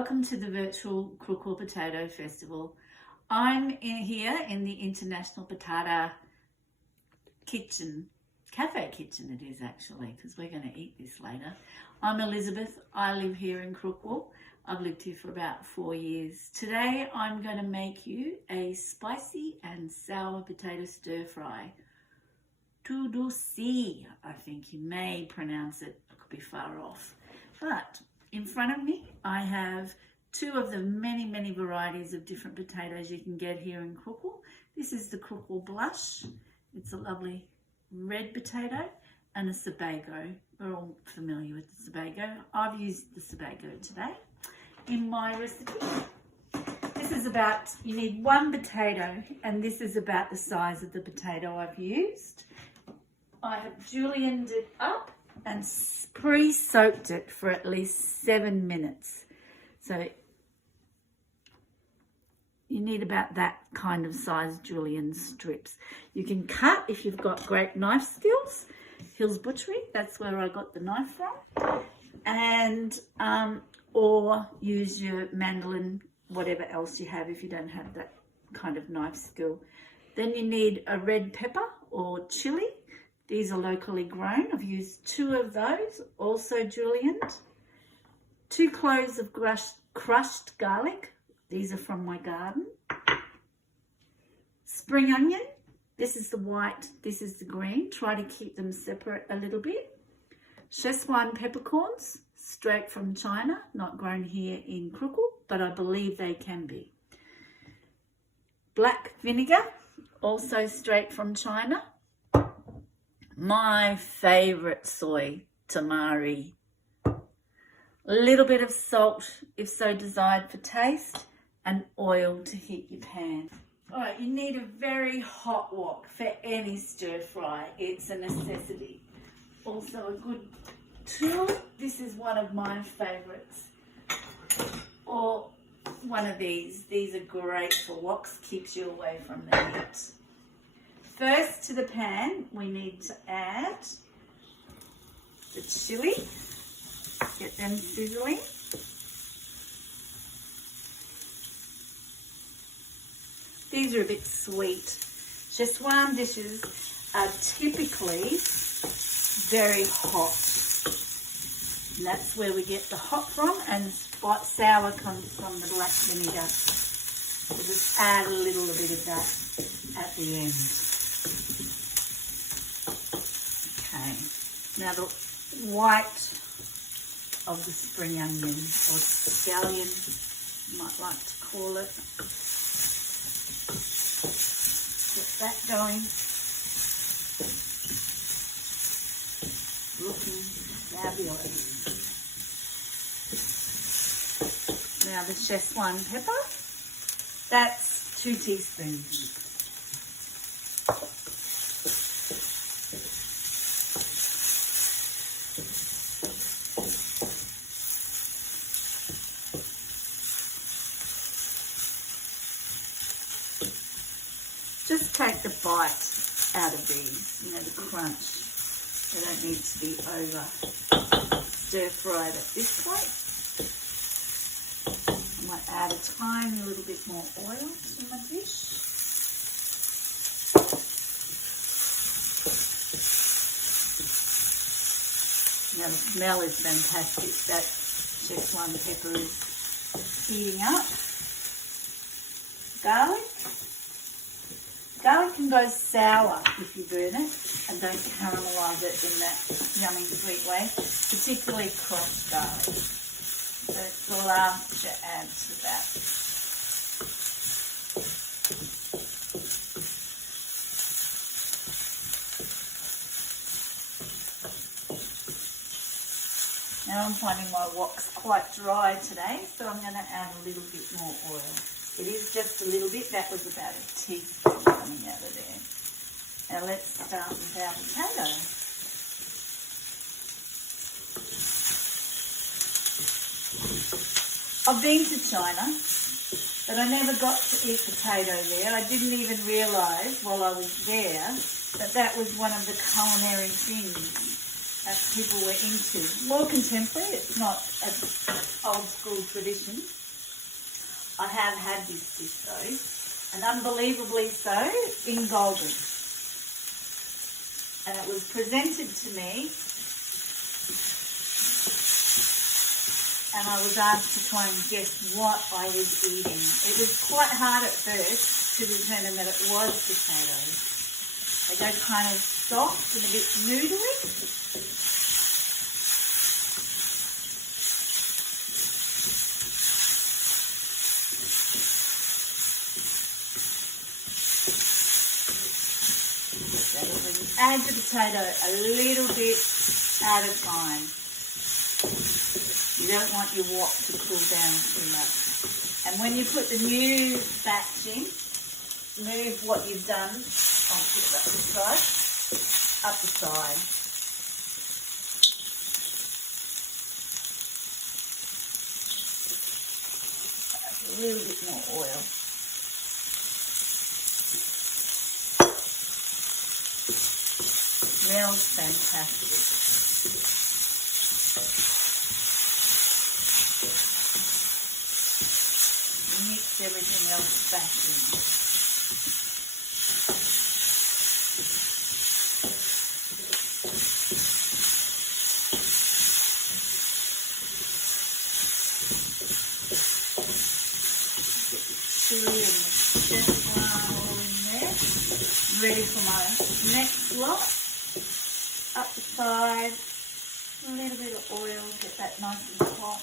welcome to the virtual Crookwell Potato Festival. I'm here in the International Patata kitchen, cafe kitchen it is actually, because we're going to eat this later. I'm Elizabeth, I live here in Crookwell. I've lived here for about 4 years. Today I'm going to make you a spicy and sour potato stir fry. Tout douce, I think you may pronounce it, I could be far off. But in front of me, I have two of the many varieties of different potatoes you can get here in Crookwell. This is the Crookwell Blush. It's a lovely red potato, and a Sebago. We're all familiar with the Sebago. I've used the Sebago today in my recipe. This is about, you need one potato, and this is about the size of the potato I've used. I have julienned it up and pre-soaked it for at least 7 minutes. So you need about that kind of size julienne strips. You can cut if you've got great knife skills. Hill's Butchery, that's where I got the knife from. And or use your mandolin, whatever else you have if you don't have that kind of knife skill. Then you need a red pepper or chili. These are locally grown. I've used 2 of those, also julienned. 2 cloves of crushed garlic. These are from my garden. Spring onion. This is the white, this is the green. Try to keep them separate a little bit. Szechuan peppercorns, straight from China, not grown here in Crookwell, but I believe they can be. Black vinegar, also straight from China. My favourite soy, tamari. A little bit of salt, if so desired for taste, and oil to heat your pan. All right, you need a very hot wok for any stir fry. It's a necessity. Also a good tool. This is one of my favourites. Or one of these. These are great for woks, keeps you away from the heat. First, to the pan, we need to add the chili. Get them sizzling. These are a bit sweet. Szechuan dishes are typically very hot. And that's where we get the hot from, and sour comes from the black vinegar. We'll just add a little bit of that at the end. Okay, now the white of the spring onion, or scallion, you might like to call it. Get that going. Looking fabulous. Now the Szechuan pepper, that's 2 teaspoons. Just take the bite out of these, you know, the crunch. They don't need to be over stir-fried at this point. I might add a tiny little bit more oil to my dish. Now the smell is fantastic. That Szechuan pepper is heating up. Garlic. Garlic can go sour if you burn it and don't caramelise it in that yummy sweet way, particularly crushed garlic. So it's the last to add to that. Now I'm finding my wok's quite dry today, so I'm going to add a little bit more oil. It is just a little bit. That was about a teaspoon coming out of there. Now let's start with our potato. I've been to China, but I never got to eat potato there. I didn't even realise while I was there that that was one of the culinary things that people were into. More contemporary, it's not an old school tradition. I have had this dish though, and unbelievably so, in golden. And it was presented to me, and I was asked to try and guess what I was eating. It was quite hard at first to determine that it was potatoes. They go kind of soft and a bit noodly. Add the potato a little bit at a time. You don't want your wok to cool down too much. And when you put the new batch in, move what you've done, I'll put that aside, up the side. Add a little bit more oil. Smells fantastic. Mix everything else back in. Get the chili and the chef all in there. Ready for my next lot. Up the side, a little bit of oil, get that nice and hot. I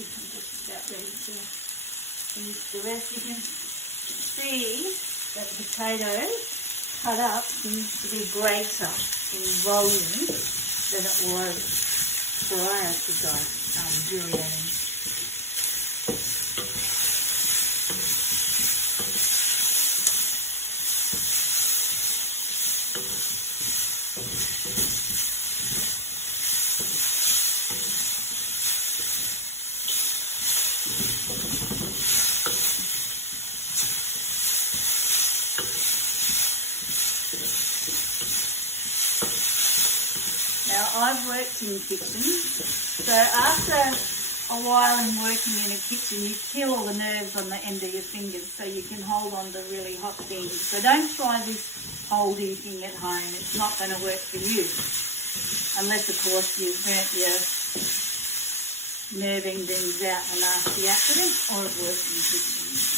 think I'm just about ready to use the rest. You can see that the potato cut up seems to be greater in volume than it was prior to julienning. Now, I've worked in kitchens, so after a while in working in a kitchen, you kill all the nerves on the end of your fingers so you can hold on to really hot things. So don't try this holding thing at home. It's not going to work for you. Unless, of course, you've burnt your nerve endings out in a nasty accident or have worked in kitchens.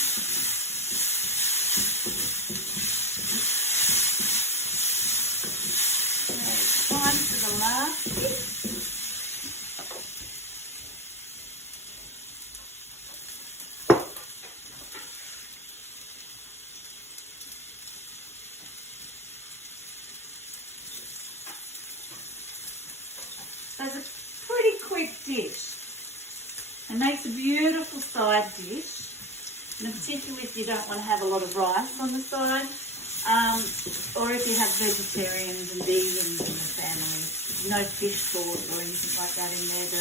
Time for the last bit. So it's a pretty quick dish. It makes a beautiful side dish, and particularly if you don't want to have a lot of rice on the side. Or if you have vegetarians and vegans in the family, no fish sauce or anything like that in there to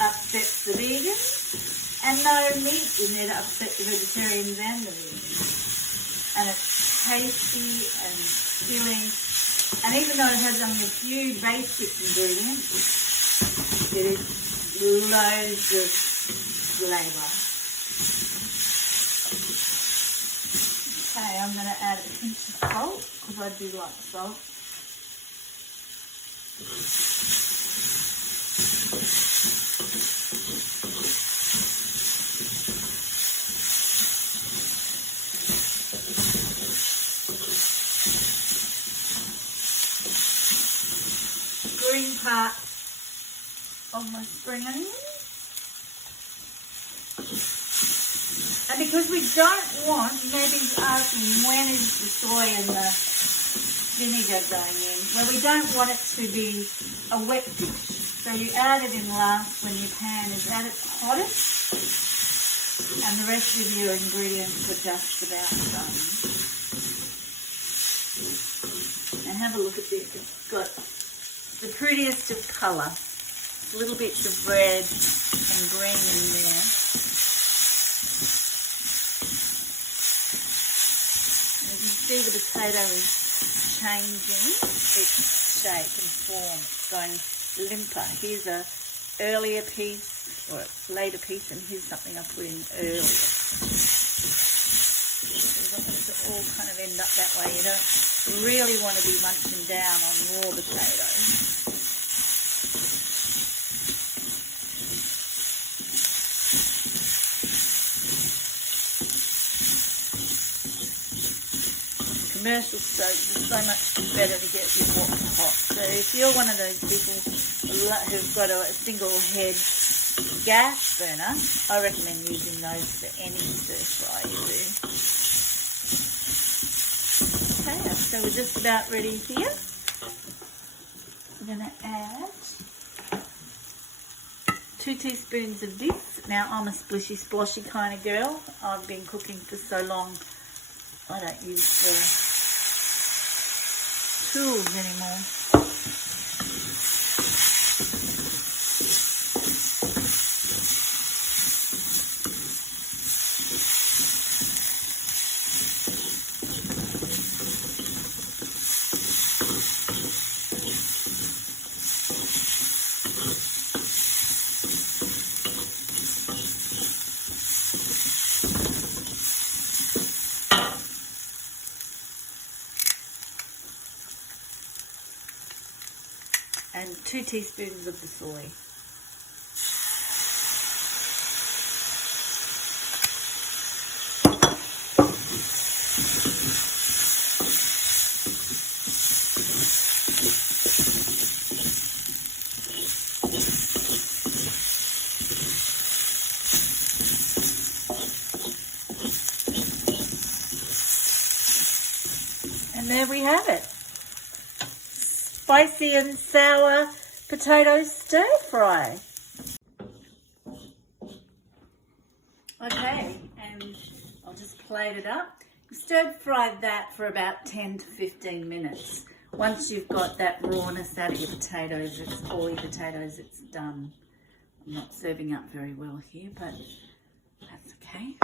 upset the vegans, and no meat in there to upset the vegetarians and the vegans. And it's tasty and filling, and even though it has only a few basic ingredients, it is loads of flavour. Okay, I'm going to add a pinch of salt, because I do like salt. Green part of my spring onion. And because we don't want, maybe asking when is the soy and the vinegar going in? Well, we don't want it to be a wet dish. So you add it in last when your pan is at its hottest. And the rest of your ingredients are just about done. And have a look at this. It's got the prettiest of colour. Little bits of red and green in there. And you can see the potato is changing its shape and form. It's going limper. Here's a earlier piece or a later piece, and here's something I put in earlier. So we want them to all kind of end up that way. You don't really want to be munching down on raw potatoes. Commercial stoves is so much better to get your wok hot. So if you're one of those people who've got a single head gas burner, I recommend using those for any stir fry you do. Okay, so we're just about ready here. We're going to add 2 teaspoons of this. Now I'm a splishy sploshy kind of girl. I've been cooking for so long I don't use the tools anymore. And 2 teaspoons of the soy. And there we have it. Spicy and sour potato stir fry. Okay, and I'll just plate it up. Stir fry that for about 10 to 15 minutes. Once you've got that rawness out of your potatoes, all your potatoes, it's done. I'm not serving up very well here, but that's okay.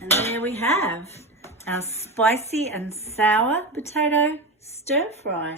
And there we have our spicy and sour potato stir fry.